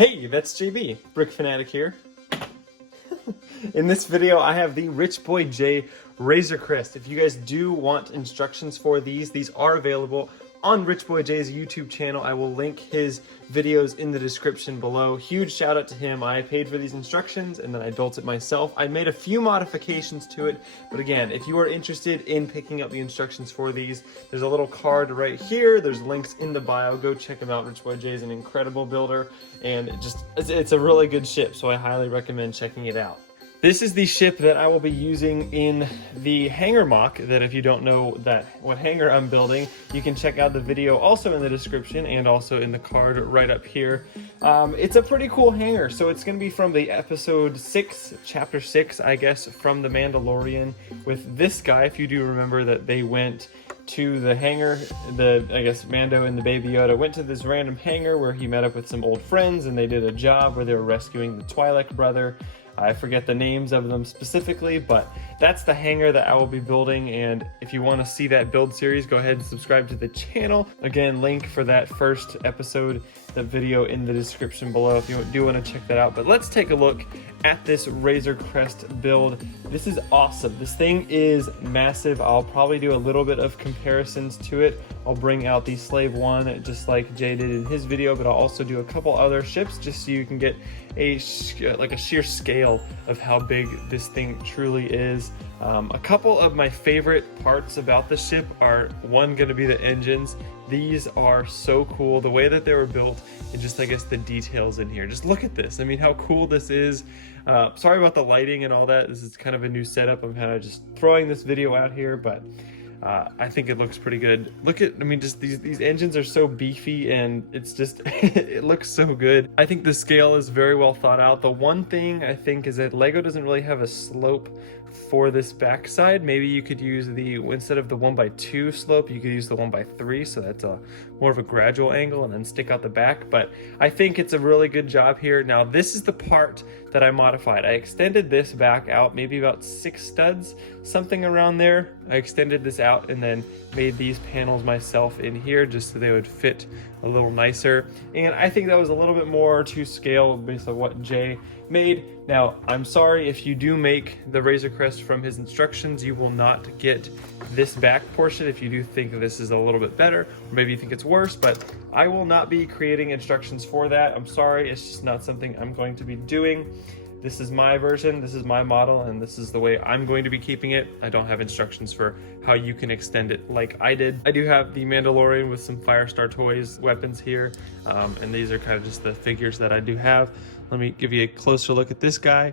Hey, that's JB, Brick Fanatic here. In this video, I have the Rich Boy J Razor Crest. If you guys do want instructions for these are available on Rich Boy J's YouTube channel. I will link his videos in the description below. Huge shout out to him. I paid for these instructions and then I built it myself. I made a few modifications to it, but again, if you are interested in picking up the instructions for these, there's a little card right here. There's links in the bio. Go check him out. Rich Boy J is an incredible builder and it's a really good ship, so I highly recommend checking it out. This is the ship that I will be using in the hangar mock, that if you don't know what hangar I'm building, you can check out the video also in the description and also in the card right up here. It's a pretty cool hangar. So it's going to be from the episode 6, chapter 6, I guess, from The Mandalorian, with this guy. If you do remember that they went to the hangar, I guess Mando and the Baby Yoda went to this random hangar where he met up with some old friends and they did a job where they were rescuing the Twi'lek brother. I forget the names of them specifically, but that's the hangar that I will be building. And if you want to see that build series, go ahead and subscribe to the channel. Again, link for that first episode, the video in the description below if you do want to check that out. But let's take a look at this Razor Crest build. This is awesome. This thing is massive. I'll probably do a little bit of comparisons to it. I'll bring out the Slave One just like Jay did in his video, but I'll also do a couple other ships just so you can get a sheer scale of how big this thing truly is. A couple of my favorite parts about the ship are, one, going to be the engines. These are so cool, the way that they were built, and just, I guess, the details in here. Just look at this. I mean, how cool this is. Sorry about the lighting and all that. This is kind of a new setup. I'm kind of just throwing this video out here, but I think it looks pretty good. Look at, I mean, just these engines are so beefy and it's just, it looks so good. I think the scale is very well thought out. The one thing I think is that Lego doesn't really have a slope for this backside. Maybe you could use instead of the 1x2 slope, you could use the 1x3, so that's more of a gradual angle and then stick out the back. But I think it's a really good job here. Now this is the part that I modified. I extended this back out maybe about 6 studs, something around there. I extended this out and then made these panels myself in here just so they would fit a little nicer. And I think that was a little bit more to scale based on what Jay made. Now, I'm sorry if you do make the Razor Crest from his instructions, you will not get this back portion if you do think this is a little bit better, or maybe you think it's worse, but I will not be creating instructions for that. I'm sorry, it's just not something I'm going to be doing. This is my version, this is my model, and this is the way I'm going to be keeping it. I don't have instructions for how you can extend it like I did. I do have the Mandalorian with some Firestar Toys weapons here, and these are kind of just the figures that I do have. Let me give you a closer look at this guy.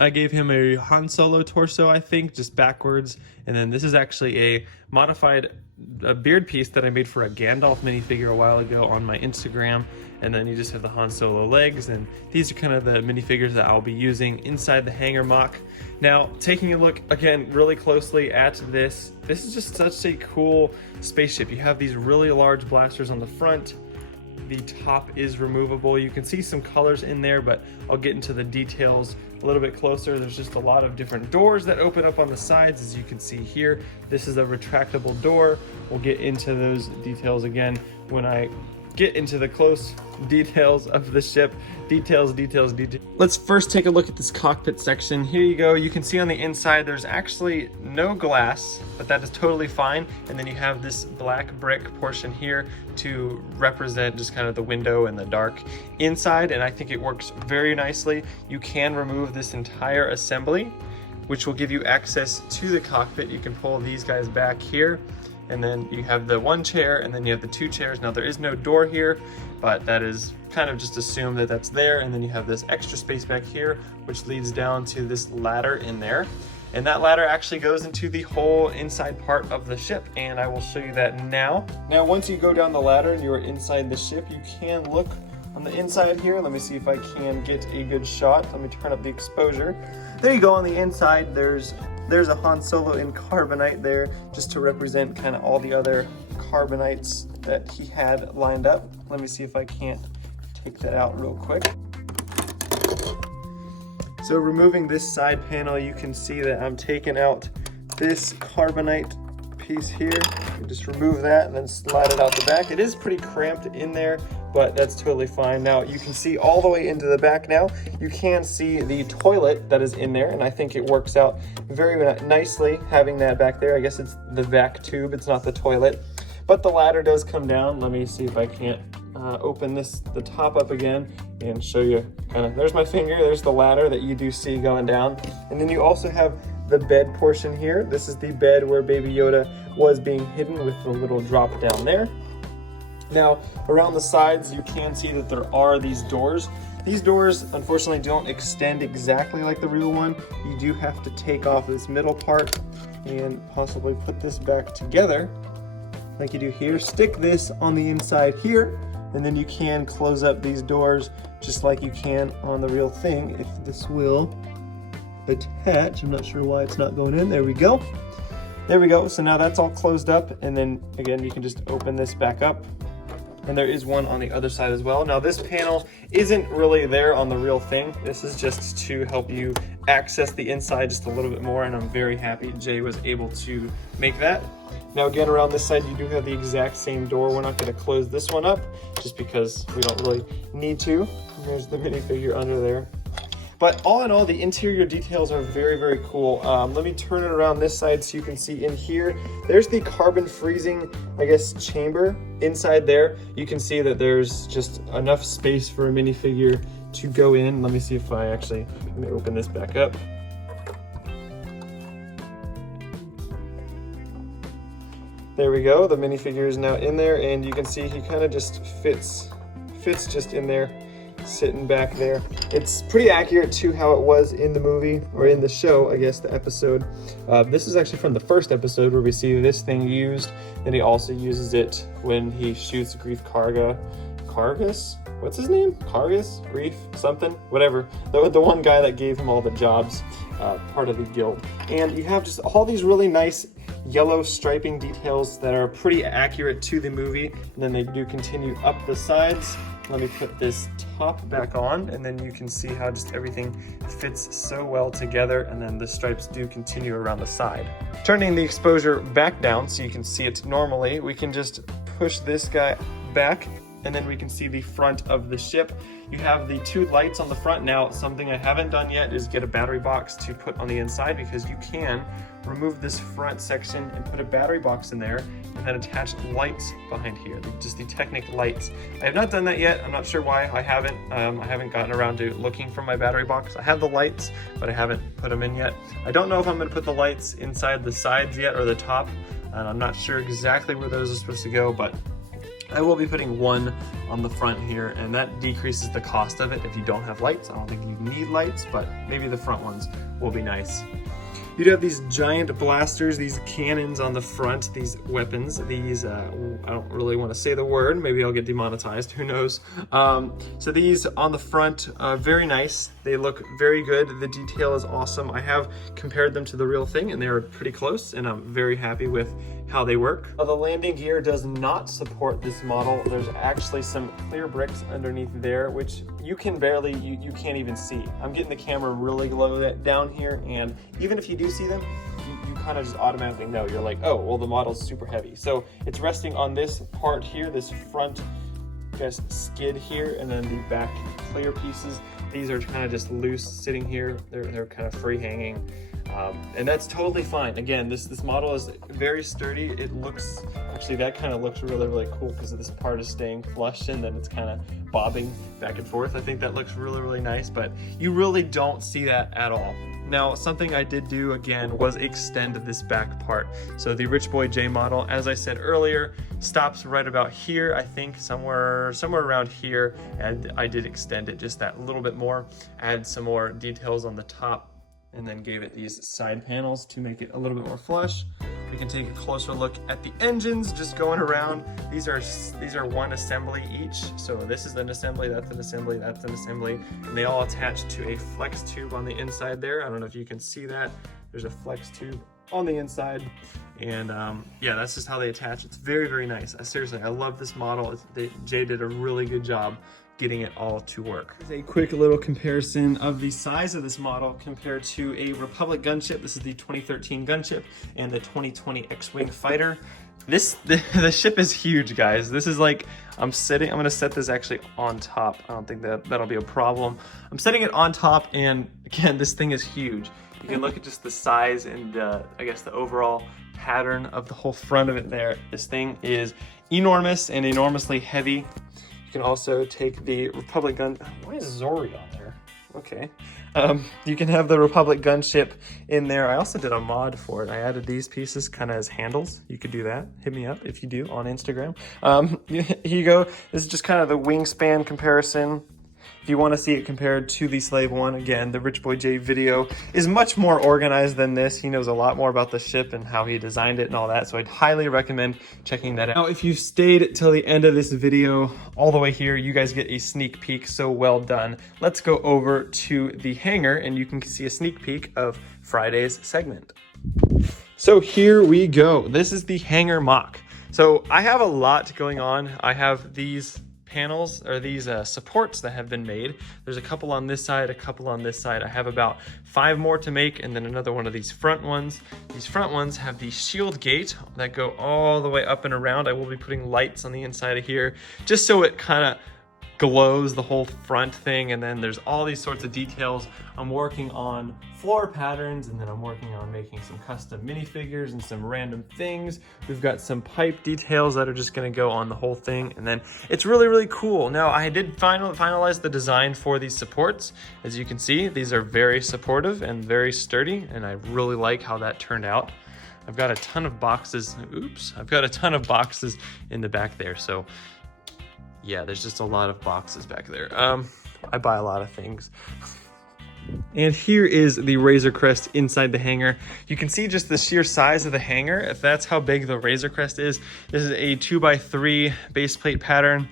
I gave him a Han Solo torso, I think, just backwards. And then this is actually a modified beard piece that I made for a Gandalf minifigure a while ago on my Instagram. And then you just have the Han Solo legs. And these are kind of the minifigures that I'll be using inside the hangar mock. Now, taking a look again really closely at this is just such a cool spaceship. You have these really large blasters on the front. The top is removable. You can see some colors in there, but I'll get into the details a little bit closer. There's just a lot of different doors that open up on the sides, as you can see here. This is a retractable door. We'll get into those details again when I get into the close details of the ship. Details. Let's first take a look at this cockpit section. Here you go. You can see on the inside there's actually no glass, but that is totally fine. And then you have this black brick portion here to represent just kind of the window and the dark inside, and I think it works very nicely. You can remove this entire assembly, which will give you access to the cockpit. You can pull these guys back here, and then you have the one chair, and then you have the 2 chairs. Now there is no door here, but that is kind of just assume that that's there. And then you have this extra space back here, which leads down to this ladder in there. And that ladder actually goes into the whole inside part of the ship, and I will show you that now. Now, once you go down the ladder and you're inside the ship, you can look on the inside here. Let me see if I can get a good shot. Let me turn up the exposure. There you go. On the inside, there's a Han Solo in carbonite there, just to represent kind of all the other carbonites that he had lined up. Let me see if I can't take that out real quick. So removing this side panel, you can see that I'm taking out this carbonite piece here. You just remove that and then slide it out the back. It is pretty cramped in there, but that's totally fine. Now you can see all the way into the back now. You can see the toilet that is in there, and I think it works out very nicely having that back there. I guess it's the vac tube, it's not the toilet. But the ladder does come down. Let me see if I can't open the top up again and show you kind of, there's my finger, there's the ladder that you do see going down. And then you also have the bed portion here. This is the bed where Baby Yoda was being hidden with the little drop down there. Now, around the sides, you can see that there are these doors. These doors, unfortunately, don't extend exactly like the real one. You do have to take off this middle part and possibly put this back together like you do here. Stick this on the inside here, and then you can close up these doors just like you can on the real thing if this will attach. I'm not sure why it's not going in. There we go. There we go. So now that's all closed up, and then again you can just open this back up. And there is one on the other side as well. Now this panel isn't really there on the real thing. This is just to help you access the inside just a little bit more, and I'm very happy Jay was able to make that. Now again, around this side you do have the exact same door. We're not going to close this one up just because we don't really need to. And there's the minifigure under there. But all in all, the interior details are very, very cool. Let me turn it around this side so you can see in here. There's the carbon freezing, I guess, chamber inside there. You can see that there's just enough space for a minifigure to go in. Let me see if I actually, let me open this back up. There we go, the minifigure is now in there, and you can see he kind of just fits just in there, sitting back there. It's pretty accurate to how it was in the movie, or in the show, I guess, the episode. This is actually from the first episode where we see this thing used, and he also uses it when he shoots Greef Kargas? What's his name? Kargas? Greef? Something? Whatever. The one guy that gave him all the jobs, part of the guild. And you have just all these really nice yellow striping details that are pretty accurate to the movie, and then they do continue up the sides. Let me put this top back on, and then you can see how just everything fits so well together, and then the stripes do continue around the side. Turning the exposure back down so you can see it normally, we can just push this guy back, and then we can see the front of the ship. You have the two lights on the front. Now, something I haven't done yet is get a battery box to put on the inside, because you can remove this front section and put a battery box in there and then attach lights behind here, just the Technic lights. I have not done that yet. I'm not sure why I haven't gotten around to looking for my battery box. I have the lights, but I haven't put them in yet. I don't know if I'm gonna put the lights inside the sides yet or the top, and I'm not sure exactly where those are supposed to go, but I will be putting one on the front here, and that decreases the cost of it if you don't have lights. I don't think you need lights, but maybe the front ones will be nice. You do have these giant blasters, these cannons on the front, these weapons, these, I don't really want to say the word, maybe I'll get demonetized, who knows. So these on the front, very nice. They look very good. The detail is awesome. I have compared them to the real thing, and they are pretty close, and I'm very happy with how they work. The landing gear does not support this model. There's actually some clear bricks underneath there, which you can barely, you can't even see. I'm getting the camera really low down here, and even if you do see them, you kind of just automatically know. You're like, oh, well, the model's super heavy. So it's resting on this part here, this front, I guess, skid here, and then the back clear pieces. These are kind of just loose sitting here. They're kind of free hanging. And that's totally fine. Again, this model is very sturdy. It looks, actually that kind of looks really, really cool because this part is staying flush and then it's kind of bobbing back and forth. I think that looks really, really nice, but you really don't see that at all. Now, something I did do again was extend this back part. So the Rich Boy J model, as I said earlier, stops right about here, I think somewhere around here, and I did extend it just that little bit more, add some more details on the top, and then gave it these side panels to make it a little bit more flush. We can take a closer look at the engines just going around. These are one assembly each. So this is an assembly, that's an assembly, that's an assembly, and they all attach to a flex tube on the inside there. I don't know if you can see that. There's a flex tube on the inside, and yeah, that's just how they attach. It's very, very nice. Seriously, I love this model. Jay did a really good job getting it all to work. Here's a quick little comparison of the size of this model compared to a Republic gunship. This is the 2013 gunship and the 2020 X-Wing fighter. The ship is huge, guys. This is like, I'm gonna set this actually on top. I don't think that'll be a problem. I'm setting it on top, and again, this thing is huge. You can look at just the size and I guess the overall pattern of the whole front of it there. This thing is enormous and enormously heavy. You can also take the Republic gun. Why is Zori on there? Okay. You can have the Republic gunship in there. I also did a mod for it. I added these pieces kind of as handles. You could do that. Hit me up if you do on Instagram. Here you go. This is just kind of the wingspan comparison. If you want to see it compared to the Slave One, again, the Rich Boy J video is much more organized than this. He knows a lot more about the ship and how he designed it and all that, so I'd highly recommend checking that out. Now, if you stayed till the end of this video, all the way here, you guys get a sneak peek, so well done. Let's go over to the hangar, and you can see a sneak peek of Friday's segment. So here we go. This is the hangar mock. So I have a lot going on. I have these panels, or these supports that have been made. There's a couple on this side, a couple on this side. I have about 5 more to make, and then another one of these front ones. These front ones have the shield gate that go all the way up and around. I will be putting lights on the inside of here, just so it kind of glows the whole front thing. And then there's all these sorts of details. I'm working on floor patterns, and then I'm working on making some custom minifigures and some random things. We've got some pipe details that are just going to go on the whole thing, and then it's really, really cool. Now, I did finalize the design for these supports. As you can see, these are very supportive and very sturdy, and I really like how that turned out. I've got a ton of boxes. I've got a ton of boxes in the back there, so yeah, there's just a lot of boxes back there. I buy a lot of things. And here is the Razor Crest inside the hangar. You can see just the sheer size of the hangar. If that's how big the Razor Crest is, this is a 2x3 base plate pattern.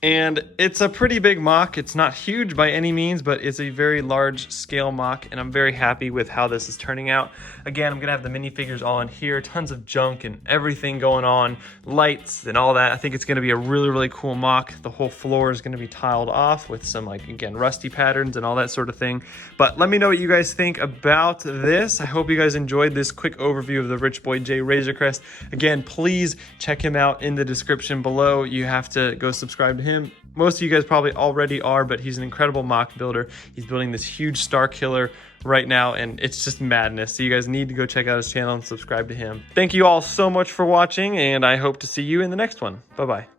And it's a pretty big mock. It's not huge by any means, but it's a very large scale mock, and I'm very happy with how this is turning out. Again, I'm gonna have the minifigures all in here, tons of junk and everything going on, lights and all that. I think it's gonna be a really, really cool mock. The whole floor is gonna be tiled off with some, like, again, rusty patterns and all that sort of thing. But let me know what you guys think about this. I hope you guys enjoyed this quick overview of the Rich Boy J Razor Crest. Again, please check him out in the description below. You have to go subscribe to him. Most of you guys probably already are, but he's an incredible mock builder. He's building this huge Star Killer right now, and it's just madness. So you guys need to go check out his channel and subscribe to him. Thank you all so much for watching, and I hope to see you in the next one. Bye-bye.